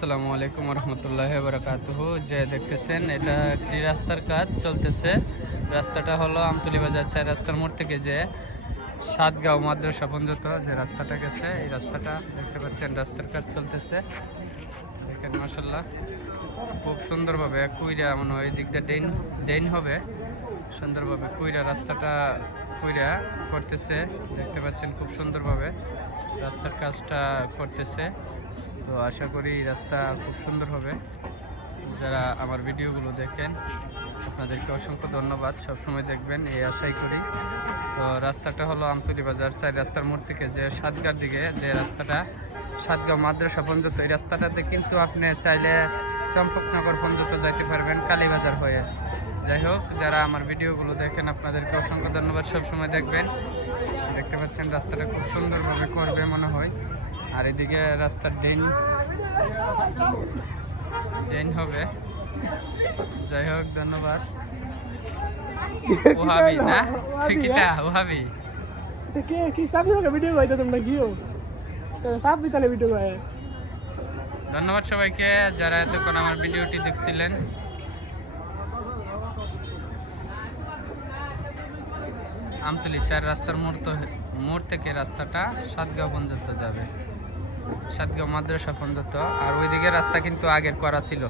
আসসালামু আলাইকুম রহমতুল্লাহি ওয়া বারাকাতুহু। যে দেখতেছেন এটা একটি রাস্তার কাজ চলতেছে। রাস্তাটা হলো আমতলী বাজার 4 রাস্তার মোড় থেকে যে সাতগাঁও মাদ্রাসা পর্যন্ত যে রাস্তাটা গেছে, এই রাস্তাটা দেখতে পাচ্ছেন রাস্তার কাজ চলতেছে। দেখেন মাশাআল্লাহ খুব সুন্দরভাবে কুইরা মনে হয় এদিক দিয়ে ডেইন হবে, সুন্দরভাবে কুইরা রাস্তাটা কুইরা করতেছে। দেখতে পাচ্ছেন খুব সুন্দরভাবে রাস্তার কাজটা করতেছে। তো আশা করি রাস্তা খুব সুন্দর হবে। যারা আমার ভিডিওগুলো দেখেন আপনাদেরকে অসংখ্য ধন্যবাদ, সবসময় দেখবেন এই আশাই করি। তো রাস্তাটা হলো আমতলী বাজার 4 রাস্তার মোড় থেকে যে সাতগাঁর দিকে যে রাস্তাটা সাতগাঁও মাদ্রাসা পর্যন্ত, এই রাস্তাটাতে কিন্তু আপনি চাইলে চম্পকনগর পর্যন্ত যাইতে পারবেন কালীবাজার হয়ে। যাই হোক, যারা আমার ভিডিওগুলো দেখেন আপনাদেরকে অসংখ্য ধন্যবাদ, সবসময় দেখবেন। দেখতে পাচ্ছেন রাস্তাটা খুব সুন্দরভাবে করবে মনে হয়। আর এদিকে রাস্তার ড্রেন হবে। যাই হোক, ধন্যবাদ। ওহাবি না ঠিকইটা ওহাবি কে কি সাবি না ভিডিও কইতো তোমরা গিও সাবি তাহলে ভিডিও কয়। ধন্যবাদ সবাইকে যারা এতক্ষণ আমার ভিডিওটি দেখছিলেন। আমতলী 4 রাস্তার মোড় থেকে রাস্তাটা সাতগাঁও পর্যন্ত যাবে, সাতগাঁও মাদ্রাসা পর্যন্ত। আর ওইদিকে রাস্তা কিন্তু আগের করা ছিল।